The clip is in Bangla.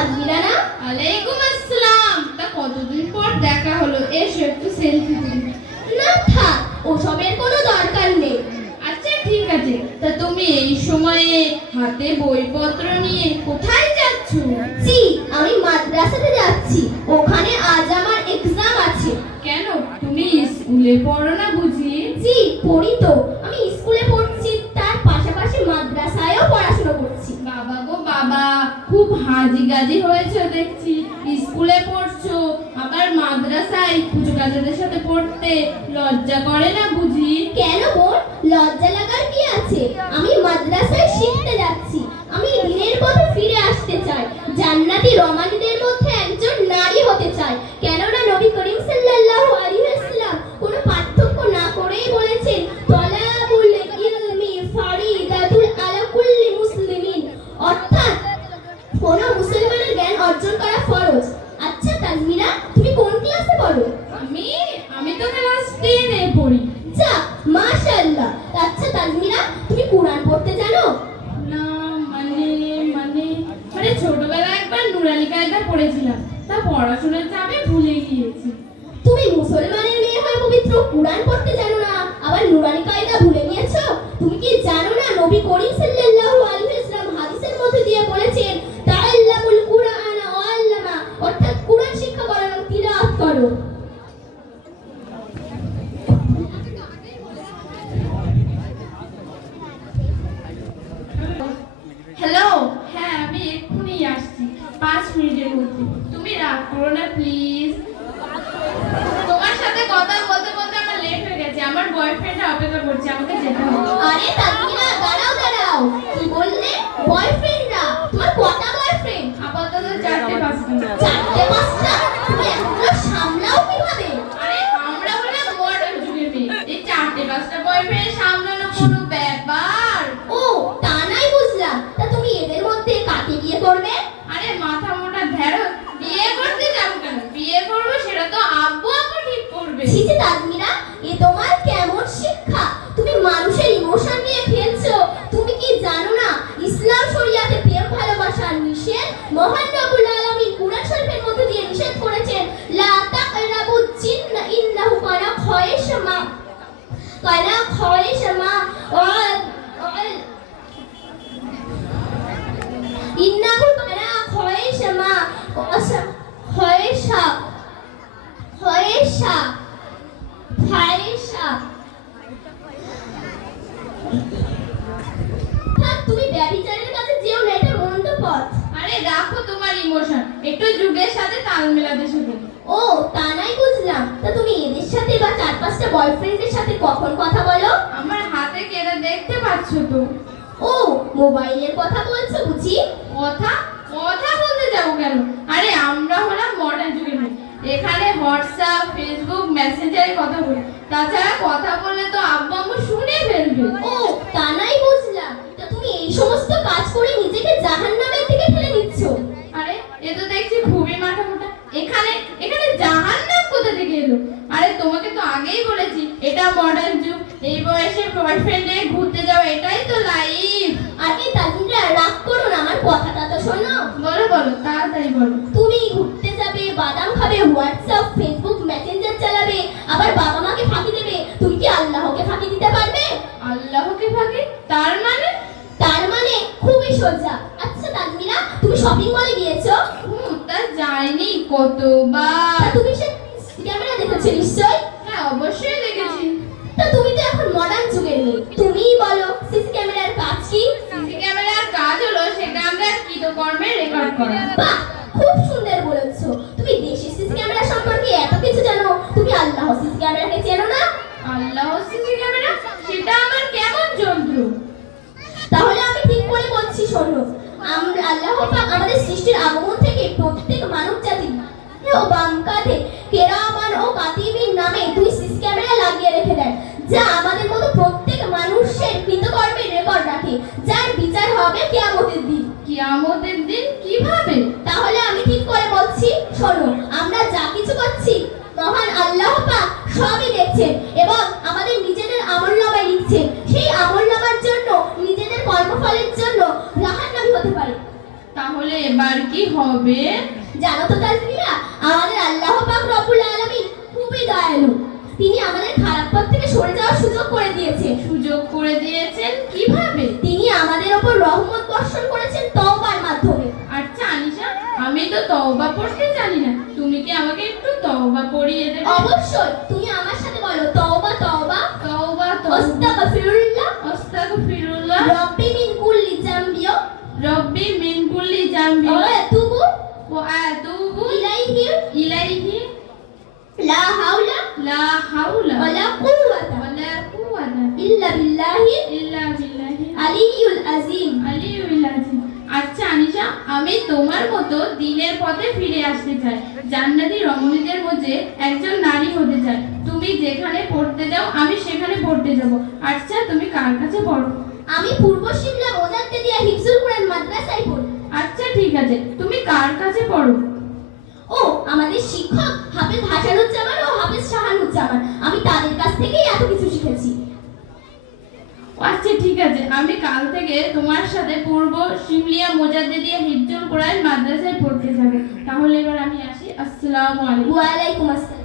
তাজমিরা না? ওয়ালাইকুম আসসালাম। তা কতদিন পর দেখা হলো, এসো একটু সেলফি তুলি। না থাক, ওসবের কোনো দরকার নেই। আচ্ছা ঠিক আছে, তা তুমি এই সময়ে হাতে বইপত্র নিয়ে কোথায় যাচ্ছ? জি, আমি মাদ্রাসাতে যাচ্ছি, ওখানে আজ আমার এক্সাম আছে। কেন, তুমি স্কুলে পড়ো না বুঝি? জি পড়ি তো, আমি স্কুলে পড়ছি, তার পাশাপাশি মাদ্রাসায়ও পড়াশোনা করছি। বাবা গো বাবা, খুব হাজি গাজি হয়েছে দেখছি। স্কুলে পড়ছো আবার মাদ্রাসায় পুজো কাজাদের সাথে পড়তে লজ্জা করে না বুঝি? কেন বোন, লজ্জা লাগার কি আছে? আমি মাদ্রাসায় শিখতে যাচ্ছি, আমি দিনের পথে ফিরে আসতে চাই, জান্নাতি রমানীদের মধ্যে একজন নারী হতে চাই। কেননা নবী করিম সাল্লাল্লাহু আলাইহি ওয়াসাল্লাম কোনো পার্থক্য না করেই বলেছেন, তলাবুল ইলমি ফারিদাতুল আলা কুল্লি মুসলিমিন, অর্থাৎ কোন মুসলমানের জ্ঞান অর্জন করা ফরজ। আচ্ছা তাজমিরা, তুমি কোন ক্লাসে পড়ো? আমি তো ক্লাস 10 এ পড়ি। যাক, মাশাআল্লাহ। আচ্ছা তাজমিরা, তুমি কোরআন পড়তে জানো? না মানে মানে মানে ছোটবেলায় একবার নুরানি কায়দা পড়েছিলাম, তা পড়াশোনার চাপে ভুলে গিয়েছি। তুমি মুসলমানের মেয়ে হয়ে পবিত্র কোরআন পড়তে জানো না, আবার নুরানি কায়দা ভুলে গিয়েছো? তুমি কি জানো না নবী করিম সাল্লাল্লাহু আলাইহি ওয়াসাল্লাম হাদিসের মধ্যে দিয়ে বলেছেন, তাআল্লামুল কুরআনা ওয়া আল্লামা, অর্থাৎ কোরআন শিক্ষা করো এবং তিলাওয়াত করো। হ্যালো, হ্যাঁ আমি এক্ষুনি আসছি, 5 মিনিটের মধ্যে। তুমি রাগ করো না প্লিজ। তোমার সাথে কথা বলতে বলতে আমার লেট হয়ে গেছে, আমার বয়ফ্রেন্ড অপেক্ষা করছে, আমাকে যেতে হবে। আরে তাজমিরা, দাঁড়াও দাঁড়াও, কি বললে? বয়ফ্রেন্ডরা? তোমার কটা বয়ফ্রেন্ড? আপাতত 4-5টা। চারটে পাঁচটা? তুমি এতগুলো সামলাও কিভাবে? আরে আমরা হলাম মডার্ন যুগের মেয়ে, এই 4-5টা বয়ফ্রেন্ড সামলানো কোনো ব্যাপার? ও, তা নাই বুঝলাম। তা তুমি এদের মধ্যে কাকে বিয়ে করবে? আরে মাথা মোটা ঢেড়স, বিয়ে করতে যাবো কেন? বিয়ে করবো সেটা তো আব্বু আম্মু ঠিক করবে। ছি ছি তাজমিরা, এ তোমার কেমন শিক্ষা? তুমি মানুষের ইমোশন নিয়ে খেলছো। তুমি কি জানো না ইসলাম শরিয়াতে প্রেম ভালোবাসার নিষেধ? মহান রব্বুল আলামিন কুরআন শরীফের মধ্যে দিয়ে নিষেধ করেছেন, লা তাকরাবুজ জিন্না ইন্নাহু কানা খায়িশমা, কানা খায়িশমা ইন্নাহু কানা খায়িশমা খায়িশা খায়িশা খায়িশা। তুমি ব্যভিচারের কাছে যেও না, এটা মন্দ পথ। আরে রাখো তোমার ইমোশন, একটু যুগের সাথে তাল মেলাতে শেখো। ও, তা নাই বুঝলাম। তা তুমি এদের সাথে বা 4-5টা বয়ফ্রেন্ডের সাথে কখন কথা বলো? আমার হাতে কেটে দেখতে পাচ্ছ তো। ও, মোবাইলের কথা বলছো বুঝি? কথা কথা বলতে যাবো কেন? আরে আমরা হলাম মডার্ন যুগের মেয়ে, এখানে হোয়াটসঅ্যাপ ফেসবুক মেসেঞ্জারে কথা বলি, তাছাড়া কথা বললে তো আব্বু আম্মু শুনে ফেলবে। ও, তা নাই বুঝলাম। তা তুমি এই সমস্ত কাজ করে নিজেকে জাহান্নামের দিকে ঠেলে দিচ্ছ। আরে এ তো দেখছি খুবই মাথা মোটা, এখানে এখানে জাহান্নাম কোথা থেকে এলো? আরে তোমাকে তো আগেই বলেছি এটা মডার্ন যুগ, এই বয়সে বয়ফ্রেন্ড নিয়ে ঘুরতে যাও, এটাই তো লাইফ। আরে তাজিমরা, রাগ করো না, আমার কথাটা তো শোনো। বলো বলো, তাড়াতাড়ি বলো। তুমি ঘুরতে যাবে, বাদাম খাবে, হোয়াটসঅ্যাপ ফেসবুক মেসেঞ্জার চালাবে, আবার বাবা মাকে ফাঁকি দেবে। তুমি কি আল্লাহকে ফাঁকি দিতে পারবে? আল্লাহকে ফাঁকি? তার মানে? তার মানে খুবই সোজা। আচ্ছা তাজমিরা, তুমি শপিং মলে গিয়েছো? তা যাইনি কতবার। তা তুমি সে ক্যামেরা দেখেছো নিশ্চয়? হ্যাঁ অবশ্যই দেখেছি। তা তুমি তো এখন মডার্ন যুগের মেয়ে, তুমিই বলো সিসি ক্যামেরার কাজ কি? সিসি ক্যামেরার কাজ হলো সেটা আমরা কৃতকর্মে রেকর্ড করা। বাহ, খুব সুন্দর বলেছো। তুমি দেশি সিসি ক্যামেরা সম্পর্কে এত কিছু জানো, তুমি আল্লাহ সিসি ক্যামেরাকে চেনো না? আল্লাহ সিসি ক্যামেরা? সেটা আমার কেমন যন্ত্র? তাহলে আমি ঠিক করে বলছি, শোনো। আমরা আল্লাহ পাক আমাদের সৃষ্টির আগমন থেকে প্রত্যেক মানব জাতি ও বাম কাঁধে কেরামান ও কাতিবিন নামে 2 সিসি ক্যামেরা লাগিয়ে রেখে দেয়, যা আমাদের মতো প্রত্যেক মানুষের কৃতকর্মের রেকর্ড রাখে, যার বিচার হবে কিয়ামতের দিন। কিয়ামতের দিন? কিভাবে? তাহলে আমি ঠিক করে বলছি, শোনো। আমরা যা কিছু করছি মহান আল্লাহ পাক সবই দেখছেন এবং আমাদের নিজেদের আমলনামায় লিখছেন। সেই আমলনামার জন্য নিজেদের কর্মফলের জন্য জাহান্নামী হতে পারে। তাহলে এবার কি হবে? জানো তো তাজমিরা, আমাদের আল্লাহ পাক রব্বুল আলামিন খুবই দয়ালু। তিনি আমাদের খারাপ পথ থেকে সরে যাওয়ার সুযোগ করে দিয়েছে। সুযোগ করে দিয়েছেন কিভাবে? তিনি আমাদের ওপর রহমত বর্ষণ করেছেন তওবার মাধ্যমে। আচ্ছা আনিশা, আমি তো তওবা পড়তে জানি না, তুমি কি আমাকে একটু তওবা পড়িয়ে দেবে? অবশ্যই, তুমি আমার সাথে বলো, তওবা তওবা তওবা তওবা আস্তাগফিরুল্লাহ আস্তাগফিরুল্লাহ রব্বি মিন কুল্লি যামবি রব্বি মিন কুল্লি জামবি ওয়া আতুবু ওয়া আতুবু ইলাইহি লা হাওলা হাওলা ওয়ালা কুওয়াতা ওয়ালা কুওয়াতা ইল্লা বিল্লাহি ইল্লা বিল্লাহি আলিয়্যুল আযীম। আলিয়্যুল আযীম। আচ্ছা আনিশা, আমি তোমার মতো দিনের পথে ফিরে আসতে চাই, জান্নাতি রমণীদের মধ্যে একজন নারী হতে চাই। তুমি যেখানে পড়তে যাও আমি সেখানে পড়তে যাব। আচ্ছা তুমি কার কাছে পড়ো? আমি পূর্ব শিমলা মোজাদ্দেদিয়া হিফজুল কোরআন মাদ্রাসায় পড়ি। আচ্ছা ঠিক আছে, তুমি কার কাছে পড়ো? ও, আমাদের শিক্ষক হাফেজ হাসানুজ্জামান ও হাফেজ শাহানুজ্জামান, আমি তাদের কাছ থেকেই এত কিছু শিখেছি। আচ্ছা ঠিক আছে, আমি কাল থেকে তোমার সাথে পূর্ব শিমলিয়া মোজাদ্দেদিয়া হিফজুল কোরআন মাদ্রাসায় পড়তে যাব। তাহলে এবার আমি আসি। আসসালামু আলাইকুম। ওয়া আলাইকুম আসসালাম।